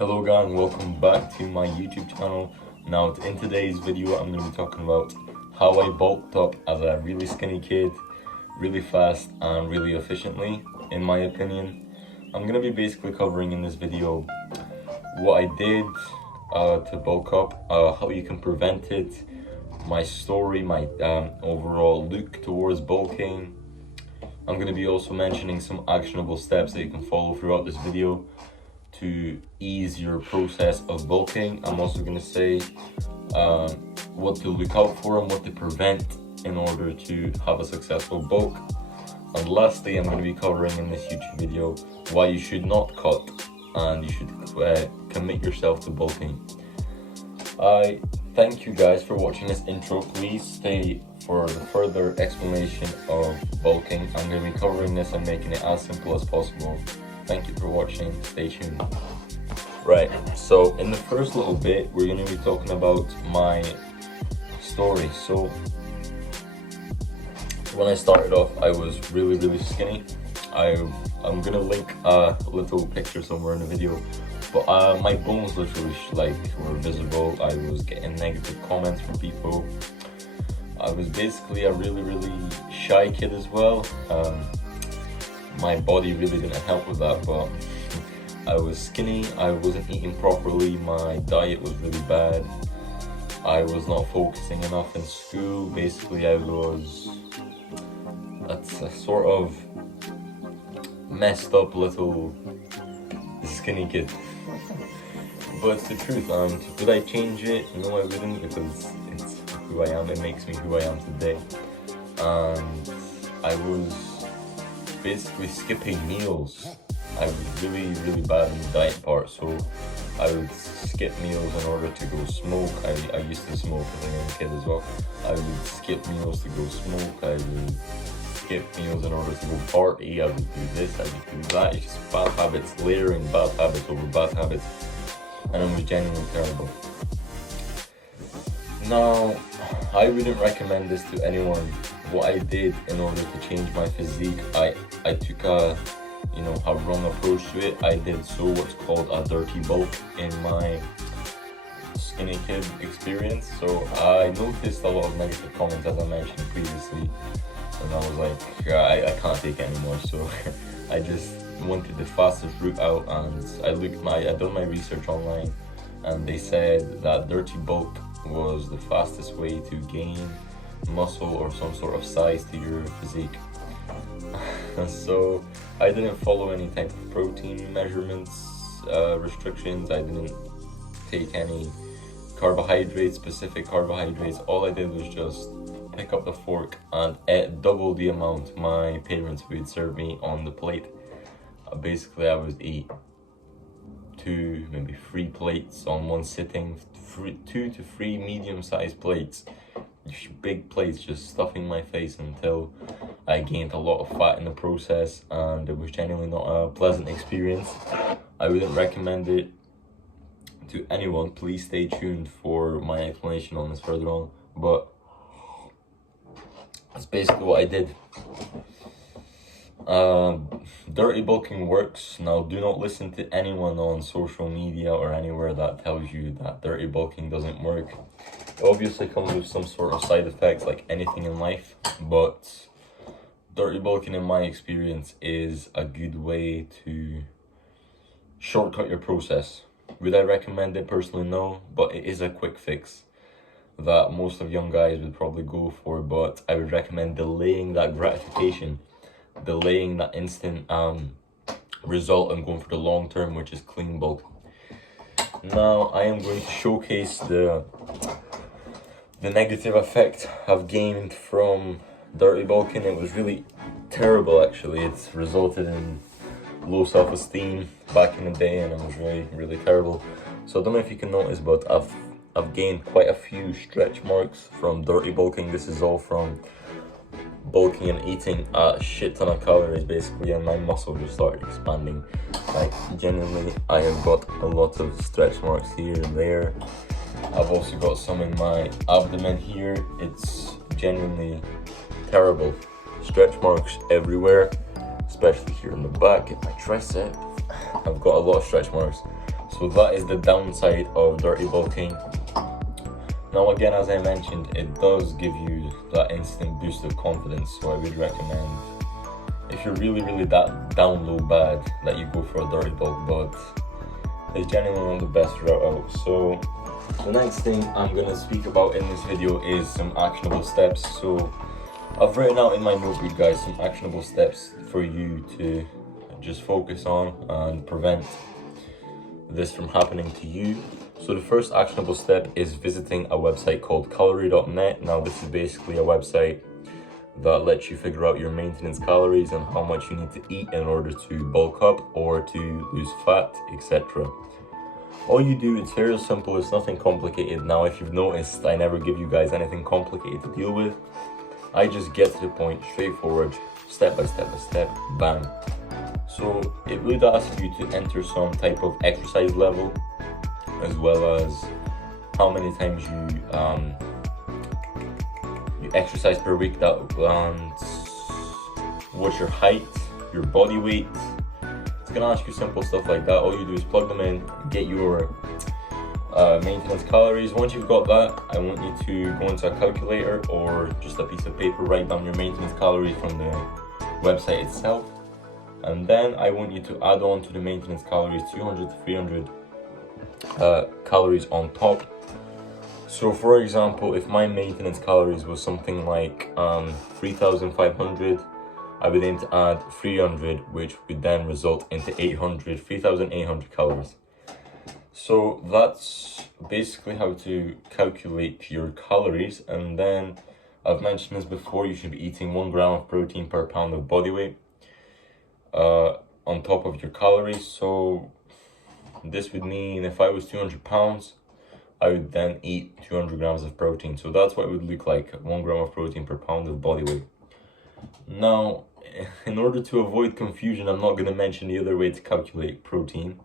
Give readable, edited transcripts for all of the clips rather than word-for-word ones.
Hello gang, welcome back to my YouTube channel. Now in today's video I'm going to be talking about how I bulked up as a really skinny kid, really fast and really efficiently, in my opinion. I'm going to be basically covering in this video what I did to bulk up, how you can prevent it, my story, my overall look towards bulking. I'm going to be also mentioning some actionable steps that you can follow throughout this video to ease your process of bulking. I'm also going to say what to look out for and what to prevent in order to have a successful bulk. And lastly, I'm going to be covering in this YouTube video why you should not cut and you should commit yourself to bulking. I thank you guys for watching this intro. Please stay for the further explanation of bulking. I'm going to be covering this and making it as simple as possible. Thank you for watching, stay tuned. Right, so in the first little bit, we're going to be talking about my story. So when I started off, I was really skinny. I'm going to link a little picture somewhere in the video, but my bones literally were visible. I was getting negative comments from people. I was basically a really shy kid as well. My body really didn't help with that, but I was skinny, I wasn't eating properly, my diet was really bad, I was not focusing enough in school. Basically that's a sort of messed up little skinny kid. But it's the truth. Did I change it? No, I wouldn't, because it's who I am, it makes me who I am today. And I was basically skipping meals. I was really bad in the diet part, so I would skip meals in order to go smoke. I used to smoke as a young kid as well. I would skip meals to go smoke. I would skip meals in order to go party. I would do this, I would do that. It's just bad habits, layering bad habits over bad habits, and it was genuinely terrible. Now, I wouldn't recommend this to anyone. What I did in order to change my physique, I took a wrong approach to it. I did what's called a dirty bulk in my skinny kid experience. So I noticed a lot of negative comments, as I mentioned previously, and I was like, I can't take it anymore. So I just wanted the fastest route out, and I done my research online, and they said that dirty bulk was the fastest way to gain muscle or some sort of size to your physique. So I didn't follow any type of protein measurements, restrictions. I didn't take any specific carbohydrates. All I did was just pick up the fork and ate double the amount my parents would serve me on the plate. Basically, I would eat 2, maybe 3 plates on one sitting, 2 to 3 medium-sized plates, big plates, just stuffing my face until I gained a lot of fat in the process, and it was genuinely not a pleasant experience. I wouldn't recommend it to anyone. Please stay tuned for my explanation on this further on, but that's basically what I did. Dirty bulking works. Now, do not listen to anyone on social media or anywhere that tells you that dirty bulking doesn't work. It obviously comes with some sort of side effects like anything in life, but dirty bulking, in my experience, is a good way to shortcut your process. Would I recommend it? Personally, no, but it is a quick fix that most of young guys would probably go for. But I would recommend delaying that gratification, delaying that instant result, and going for the long term, which is clean bulk. Now I am going to showcase the negative effect I've gained from dirty bulking. It was really terrible, actually. It's resulted in low self-esteem back in the day, and it was really terrible. So I don't know if you can notice, but I've gained quite a few stretch marks from dirty bulking. This is all from bulking and eating a shit ton of calories, basically, and my muscle just started expanding. Like, genuinely, I have got a lot of stretch marks here and there. I've also got some in my abdomen here. It's genuinely terrible. Stretch marks everywhere, especially here in the back, in my tricep. I've got a lot of stretch marks. So that is the downside of dirty bulking. Now again, as I mentioned, it does give you that instant boost of confidence, so I would recommend, if you're really that down low bad, that you go for a dirty bulk, but it's genuinely not the best route out. So the next thing I'm going to speak about in this video is some actionable steps. So I've written out in my notebook, guys, some actionable steps for you to just focus on and prevent this from happening to you. So the first actionable step is visiting a website called calorie.net. Now this is basically a website that lets you figure out your maintenance calories and how much you need to eat in order to bulk up or to lose fat, etc. All you do, it's very simple, it's nothing complicated. Now if you've noticed, I never give you guys anything complicated to deal with. I just get to the point, straightforward, step by step, bam. So it really asks you to enter some type of exercise level, as well as how many times you exercise per week, and what's your height, your body weight. It's gonna ask you simple stuff like that. All you do is plug them in, get your maintenance calories. Once you've got that, I want you to go into a calculator or just a piece of paper, write down your maintenance calories from the website itself, and then I want you to add on to the maintenance calories 200 to 300 calories on top. So for example, if my maintenance calories was something like 3,500, I would aim to add 300, which would then result into 3,800 calories. So that's basically how to calculate your calories. And then I've mentioned this before, you should be eating 1 gram of protein per pound of body weight on top of your calories. So this would mean if I was 200 pounds, I would then eat 200 grams of protein. So that's what it would look like, 1 gram of protein per pound of body weight. Now, in order to avoid confusion, I'm not going to mention the other way to calculate protein.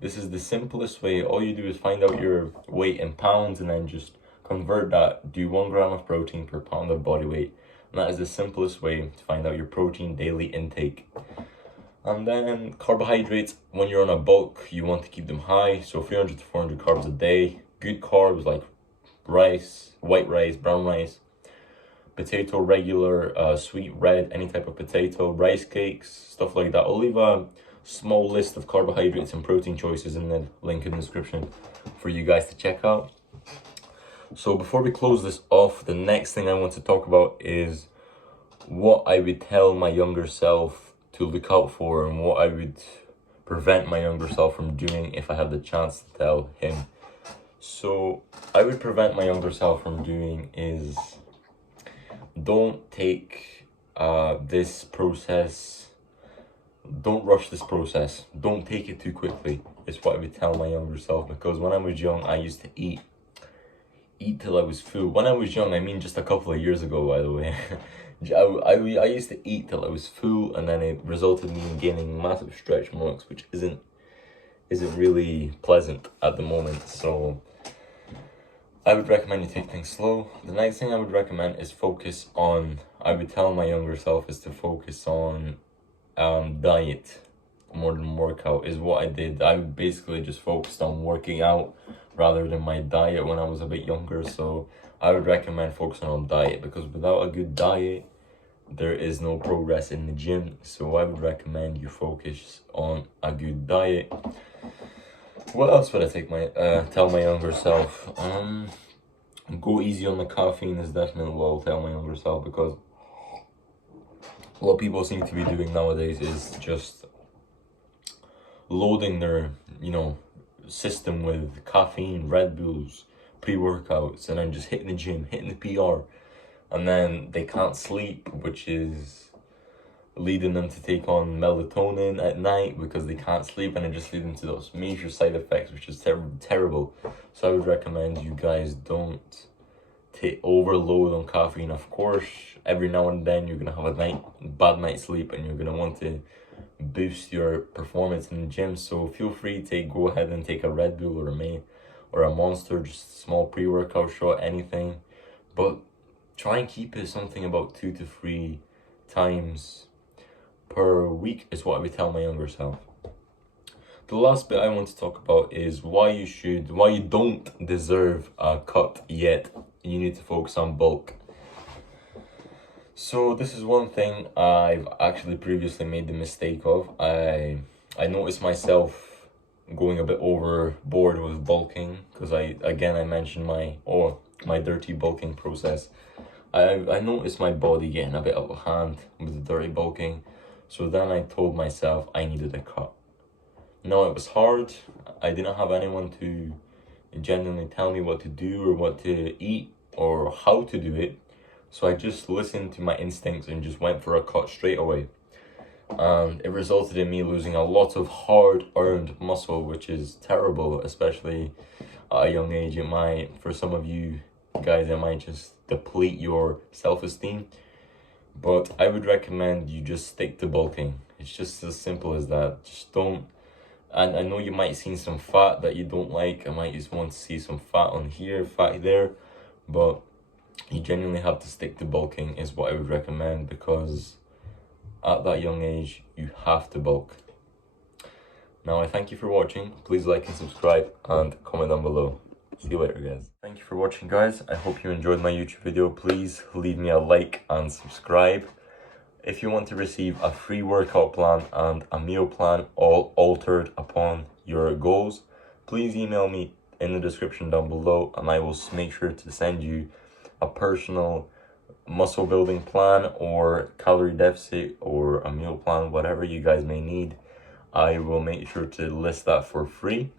This is the simplest way. All you do is find out your weight in pounds and then just convert that, do 1 gram of protein per pound of body weight. And that is the simplest way to find out your protein daily intake. And then carbohydrates, when you're on a bulk, you want to keep them high. So 300 to 400 carbs a day. Good carbs like rice, white rice, brown rice, potato, regular, sweet, red, any type of potato, rice cakes, stuff like that. I'll leave a small list of carbohydrates and protein choices in the link in the description for you guys to check out. So before we close this off, the next thing I want to talk about is what I would tell my younger self to look out for and what I would prevent my younger self from doing if I had the chance to tell him. So I would prevent my younger self from doing is, don't take this process, don't rush this process, don't take it too quickly, is what I would tell my younger self. Because when I was young, I used to eat till I was full. When I was young, I mean just a couple of years ago, by the way. I used to eat till I was full, and then it resulted in me gaining massive stretch marks, which isn't really pleasant at the moment. So I would recommend you take things slow. The next thing I would recommend is I would tell my younger self is to focus on diet more than workout, is what I did. I basically just focused on working out rather than my diet when I was a bit younger. So I would recommend focusing on diet, because without a good diet, there is no progress in the gym. So I would recommend you focus on a good diet. What else would I tell my younger self? Go easy on the caffeine is definitely what I'll tell my younger self, because what people seem to be doing nowadays is just loading their, system with caffeine, Red Bulls, pre-workouts, and then just hitting the gym, hitting the PR, and then they can't sleep, which is leading them to take on melatonin at night because they can't sleep, and it just leads them to those major side effects, which is terrible. So I would recommend you guys don't overload on caffeine. Of course, every now and then you're gonna have a bad night's sleep, and you're gonna want to boost your performance in the gym. So feel free to go ahead and take a Red Bull or a Monster, just a small pre-workout shot, anything, but try and keep it something about 2 to 3 times per week is what I would tell my younger self. The last bit I want to talk about is why you don't deserve a cut yet. You need to focus on bulk. So this is one thing I've actually previously made the mistake of. I noticed myself going a bit overboard with bulking because I mentioned my dirty bulking process. I noticed my body getting a bit out of hand with the dirty bulking, so then I told myself I needed a cut. No, it was hard. I didn't have anyone to genuinely tell me what to do or what to eat or how to do it. So I just listened to my instincts and just went for a cut straight away. And it resulted in me losing a lot of hard-earned muscle, which is terrible, especially at a young age. For some of you guys, it might just deplete your self-esteem. But I would recommend you just stick to bulking. It's just as simple as that. Just don't. And I know you might see some fat that you don't like. I might just want to see some fat on here, fat there. But you genuinely have to stick to bulking is what I would recommend, because at that young age, you have to bulk. Now, I thank you for watching. Please like and subscribe and comment down below. See you later, guys. Thank you for watching, guys. I hope you enjoyed my YouTube video. Please leave me a like and subscribe. If you want to receive a free workout plan and a meal plan all altered upon your goals, please email me in the description down below and I will make sure to send you a personal muscle building plan or calorie deficit or a meal plan, whatever you guys may need. I will make sure to list that for free.